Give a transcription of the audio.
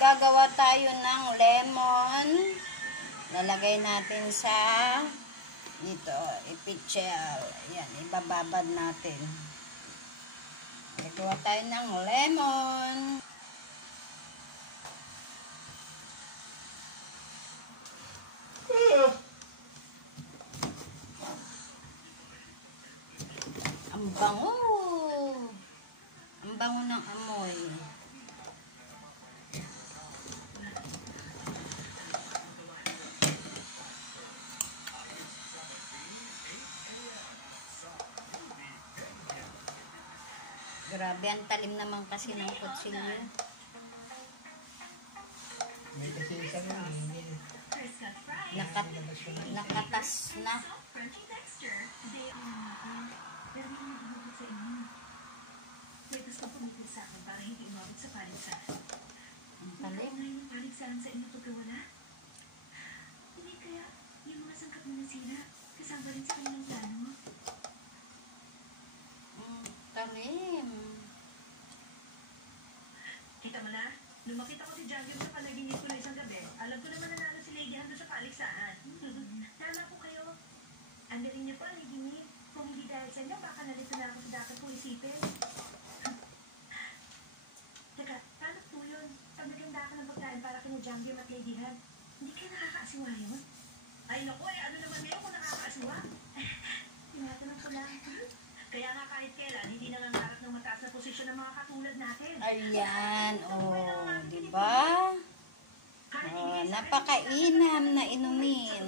Gagawa tayo ng lemon. Lalagay natin sa dito, ipichel. Yan, ibababad natin. Gagawa tayo ng lemon. Ang bango. Ang bango ng amoy. Grabe, ang talim naman kasi ng kutsilyo. May kasi isang Nakatas na. May gusto pumipil sa akin para hindi umabot sa paligsahan. Ang talim. Ngayon yung paligsahan sa inyo pagkawala? Hindi kaya yung mga sangkap na nasira kasama rin sa kanilang plano? Talim. Kita mo na? Nung makita ko si Jagger sa panaginip ko na isang gabi, alam ko naman nanalo si Lady Han doon sa paligsahan. Tama po kayo. Ang galing niyo po, Lady Nick. Kung hindi dahil sa inyo, baka nalito na ako sa dapat kong isipin. Teka, paano po yun? Pag naganda ako ng pagkain para kina Jagger at Lady Han, hindi kayo nakakaasiwa yun? Ay naku, ano naman ngayon kung nakakaasiwa? Tinatanong ko lang. Kaya nga kahit kailan, hindi nangangarap ng mataas na posisyon ng mga katulad natin. Ayan, oh, diba? Napakainam na inumin.